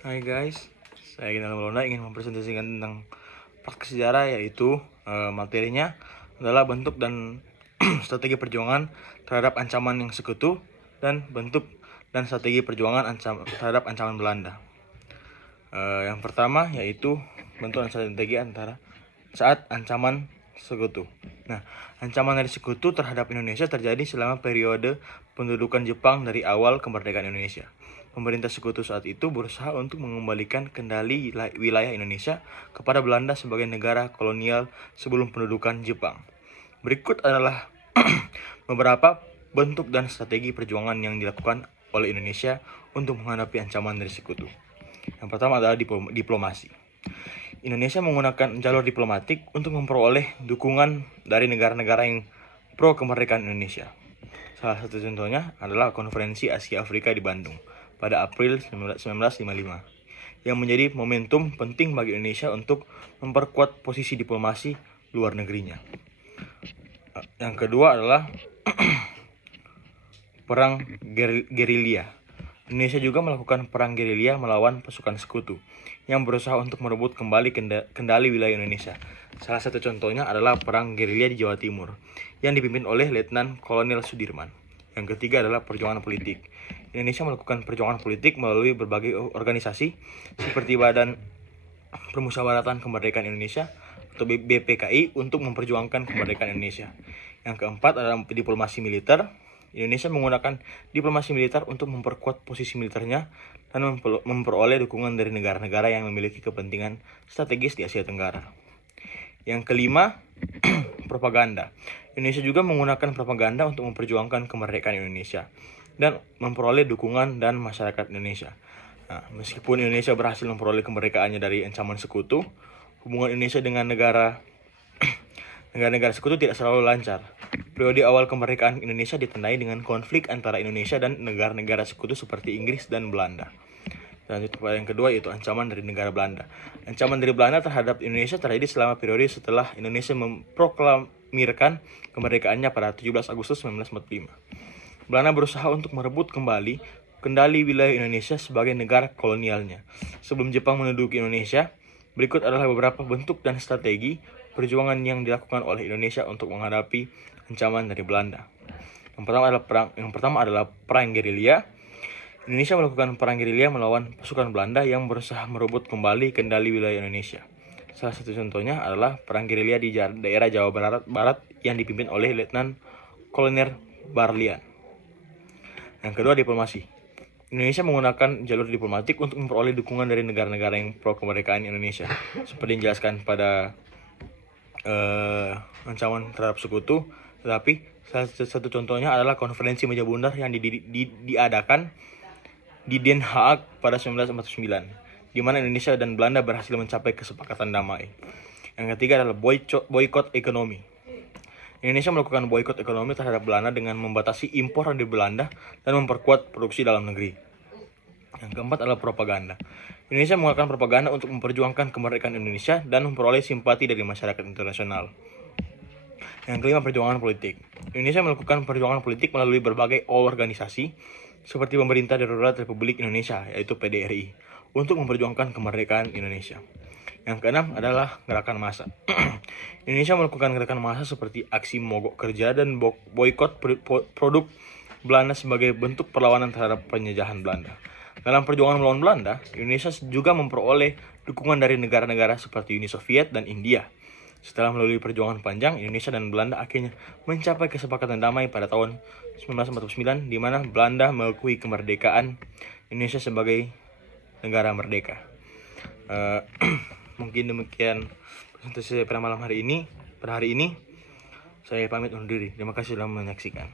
Hai guys, saya Gina Melonda ingin mempresentasikan tentang fakta sejarah, yaitu materinya adalah bentuk dan strategi perjuangan terhadap ancaman yang sekutu dan bentuk dan strategi perjuangan terhadap ancaman Belanda. Yang pertama yaitu bentuk dan strategi saat ancaman sekutu. Nah, ancaman dari sekutu terhadap Indonesia terjadi selama periode pendudukan Jepang dari awal kemerdekaan Indonesia. Pemerintah sekutu saat itu berusaha untuk mengembalikan kendali wilayah Indonesia kepada Belanda sebagai negara kolonial sebelum pendudukan Jepang. Berikut adalah beberapa bentuk dan strategi perjuangan yang dilakukan oleh Indonesia untuk menghadapi ancaman dari sekutu. Yang pertama adalah diplomasi. Indonesia menggunakan jalur diplomatik untuk memperoleh dukungan dari negara-negara yang pro kemerdekaan Indonesia. Salah satu contohnya adalah Konferensi Asia Afrika di Bandung pada April 1955, yang menjadi momentum penting bagi Indonesia untuk memperkuat posisi diplomasi luar negerinya. Yang kedua adalah perang gerilya. Indonesia juga melakukan perang gerilya melawan pasukan sekutu yang berusaha untuk merebut kembali kendali wilayah Indonesia. Salah satu contohnya adalah perang gerilya di Jawa Timur yang dipimpin oleh Letnan Kolonel Sudirman. Yang ketiga adalah perjuangan politik. Indonesia melakukan perjuangan politik melalui berbagai organisasi seperti Badan Permusyawaratan Kemerdekaan Indonesia atau BPKI untuk memperjuangkan kemerdekaan Indonesia. Yang keempat adalah diplomasi militer. Indonesia menggunakan diplomasi militer untuk memperkuat posisi militernya dan memperoleh dukungan dari negara-negara yang memiliki kepentingan strategis di Asia Tenggara. Yang kelima, propaganda. Indonesia juga menggunakan propaganda untuk memperjuangkan kemerdekaan Indonesia dan memperoleh dukungan dan masyarakat Indonesia. Nah, meskipun Indonesia berhasil memperoleh kemerdekaannya dari ancaman sekutu, hubungan Indonesia dengan negara-negara sekutu tidak selalu lancar. Periode awal kemerdekaan Indonesia ditandai dengan konflik antara Indonesia dan negara-negara sekutu seperti Inggris dan Belanda. Dan itu yang kedua yaitu ancaman dari negara Belanda. Ancaman dari Belanda terhadap Indonesia terjadi selama periode setelah Indonesia memproklamirkan kemerdekaannya pada 17 Agustus 1945. Belanda berusaha untuk merebut kembali kendali wilayah Indonesia sebagai negara kolonialnya. Sebelum Jepang menduduki Indonesia, berikut adalah beberapa bentuk dan strategi perjuangan yang dilakukan oleh Indonesia untuk menghadapi ancaman dari Belanda. Yang pertama adalah perang gerilya. Indonesia melakukan perang gerilya melawan pasukan Belanda yang berusaha merebut kembali kendali wilayah Indonesia. Salah satu contohnya adalah perang gerilya di daerah Jawa Barat yang dipimpin oleh Letnan Kolonel Barlian. Yang kedua, diplomasi. Indonesia menggunakan jalur diplomatik untuk memperoleh dukungan dari negara-negara yang pro kemerdekaan Indonesia. Seperti dijelaskan pada ancaman terhadap sekutu, tetapi salah satu contohnya adalah konferensi meja bundar yang diadakan di Den Haag pada 1949, di mana Indonesia dan Belanda berhasil mencapai kesepakatan damai. Yang ketiga adalah boykot ekonomi. Indonesia melakukan boykot ekonomi terhadap Belanda dengan membatasi impor dari Belanda dan memperkuat produksi dalam negeri. Yang keempat adalah propaganda. Indonesia menggunakan propaganda untuk memperjuangkan kemerdekaan Indonesia dan memperoleh simpati dari masyarakat internasional. Yang kelima, perjuangan politik. Indonesia melakukan perjuangan politik melalui berbagai organisasi seperti Pemerintah Darurat Republik Indonesia, yaitu PDRI, untuk memperjuangkan kemerdekaan Indonesia. Yang keenam adalah gerakan massa. Indonesia melakukan gerakan massa seperti aksi mogok kerja dan boykot produk Belanda sebagai bentuk perlawanan terhadap penjajahan Belanda. Dalam perjuangan melawan Belanda, Indonesia juga memperoleh dukungan dari negara-negara seperti Uni Soviet dan India. Setelah melalui perjuangan panjang, Indonesia dan Belanda akhirnya mencapai kesepakatan damai pada tahun 1949, di mana Belanda mengakui kemerdekaan Indonesia sebagai negara merdeka. Mungkin demikian presentasi saya pada malam hari ini. Pada hari ini, saya pamit undur diri. Terima kasih sudah menyaksikan.